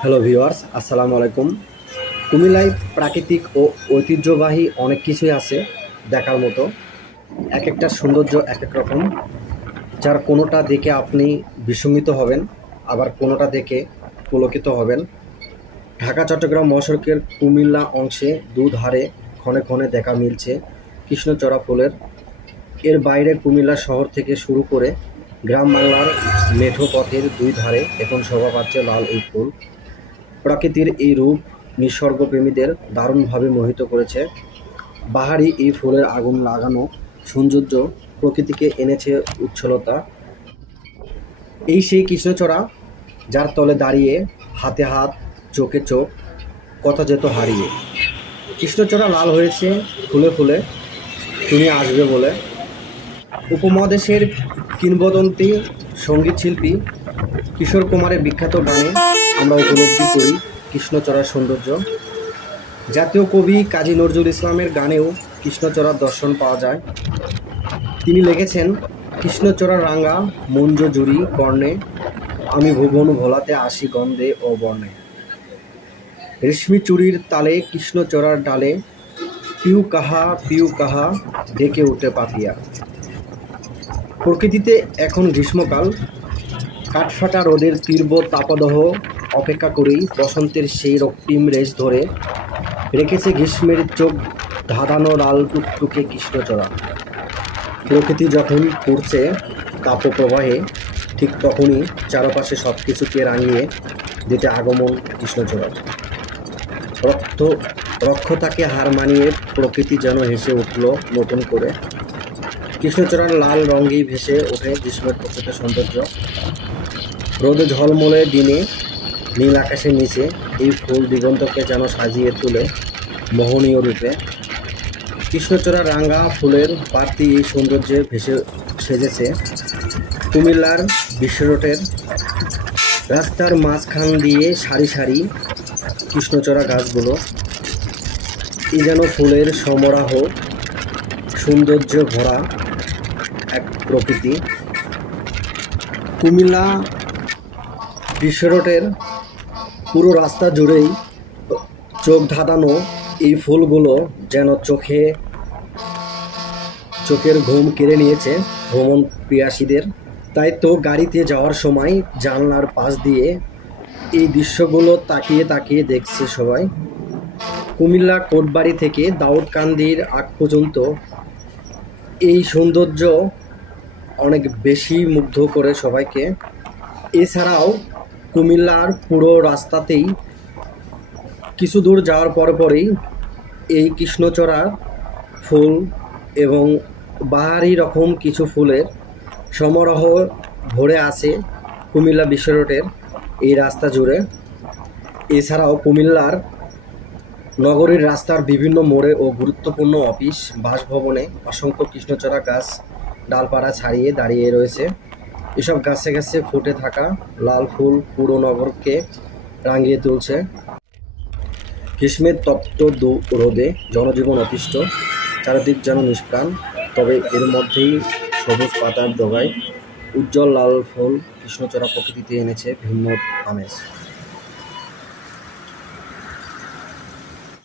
Hello viewers আসসালামু আলাইকুম কুমিল্লায় প্রাকৃতিক ও ঐতিহ্যবাহী অনেক কিছুই আছে দেখার মতো। এক একটা সৌন্দর্য এক এক রকম। যার কোনোটা দেখে আপনি বিস্মিত হবেন, আবার কোনোটা দেখে পুলকিত হবেন। ঢাকা, চট্টগ্রাম মহাসড়কের কুমিল্লা অংশে দুধারে ক্ষণে ক্ষণে দেখা মিলছে কৃষ্ণচড়া ফুলের। এর বাইরে কুমিল্লা শহর থেকে শুরু করে গ্রাম বাংলার মেঠো পথের দুই ধারে এখন শোভা পাচ্ছে লাল এই ফুল। প্রকৃতির এই রূপ নিসর্গপ্রেমীদের দারুণভাবে মোহিত করেছে। বাহারি এই ফুলের আগুন লাগানো সৌন্দর্য প্রকৃতিকে এনেছে উচ্ছলতা। এই সেই কৃষ্ণচড়া যার তলে দাঁড়িয়ে হাতে হাত, চোখে চোখ, কথা যেত হারিয়ে। কৃষ্ণচড়া লাল হয়েছে ফুলে ফুলে, তুমি আসবে বলে। উপমহাদেশের কিংবদন্তি সংগীত শিল্পী কিশোর কুমারের বিখ্যাত গানে আমরা উপলব্ধি করি কৃষ্ণচড়ার সৌন্দর্য। জাতীয় কবি কাজী নজরুল ইসলামের গানেও কৃষ্ণচড়ার দর্শন পাওয়া যায়। তিনি লিখেছেন কৃষ্ণচড়া রাঙ্গা মঞ্জ জুড়ি কর্ণে, আমি ভুবন ভোলাতে আসি গন্ধে ও বর্ণে। রেশমি চুরির তালে কৃষ্ণচড়ার ডালে, পিউ কাহা পিউ কাহা ডেকে উঠে পাপিয়া প্রকৃতিতে এখন গ্রীষ্মকাল, কাঠফাটা রোদের তীব্র তাপদহ অপেক্ষা করেই বসন্তের সেই রক্তিম রেশ ধরে রেখেছে গ্রীষ্মের চোখ ধাঁধানো লাল টুকটুকে কৃষ্ণচড়া। প্রকৃতি যখন পড়ছে তাপপ্রবাহে, ঠিক তখনই চারপাশে সব কিছুকে রাঙিয়ে দিতে আগমন কৃষ্ণচূড়ার। রক্ত, রক্ষতাকে হার মানিয়ে প্রকৃতি যেন হেসে উঠল নতুন করে। কৃষ্ণচূড়ার লাল রঙেই ভেসে ওঠে গ্রীষ্মের প্রকৃত সৌন্দর্য। রোদে ঝলমলে দিনে নীল আকাশের নিচে এই ফুল দিগন্তকে যেন সাজিয়ে তুলে মোহনীয় রূপে। কৃষ্ণচূড়া রাঙ্গা ফুলের বাড়তি এই সৌন্দর্যে ভেসে সেজেছে কুমিল্লার বিশ্ব রোডের রাস্তার মাঝখান দিয়ে সারি সারি কৃষ্ণচূড়া গাছগুলো। এই যেন ফুলের সমরাহ, সৌন্দর্য ভরা এক প্রকৃতি। কুমিল্লা বিশ্ব রোডের পুরো রাস্তা জুড়েই চোখ ধাঁধানো এই ফুলগুলো যেন চোখে, চোখের ঘুম কেড়ে নিয়েছে ভ্রমণ প্রিয়াসীদের তাই তো গাড়িতে যাওয়ার সময় জানলার পাশ দিয়ে এই দৃশ্যগুলো তাকিয়ে তাকিয়ে দেখছে সবাই। কুমিল্লা কোটবাড়ি থেকে দাউদকান্দির আগ পর্যন্ত এই সৌন্দর্য অনেক বেশি মুগ্ধ করে সবাইকে। এছাড়াও কুমিল্লার পুরো রাস্তাতেই কিছু দূর যাওয়ার পর পরেই এই কৃষ্ণচূড়া ফুল এবং বাহারি রকম কিছু ফুলের সমারোহ ভরে আছে কুমিল্লা বিশ্ব রোডের এই রাস্তা জুড়ে। এছাড়াও কুমিল্লার নগরীর রাস্তার বিভিন্ন মোড়ে ও গুরুত্বপূর্ণ অফিস, বাসভবনে অসংখ্য কৃষ্ণচড়া গাছ ডালপাড়া ছাড়িয়ে দাঁড়িয়ে রয়েছে। এসব গাছে গাছে ফুটে থাকা লাল ফুল পুরো নগরকে রাঙিয়ে তুলছে। গ্রীষ্মের তপ্ত দু- রোদে জনজীবন অতিষ্ঠ, চারিদিক যেন নিষ্প্রাণ, তবে এর মধ্যেই সবুজ পাতার ডগায় উজ্জ্বল লাল ফুল কৃষ্ণচূড়া প্রকৃতিতে এনেছে ভিন্ন আমেজ।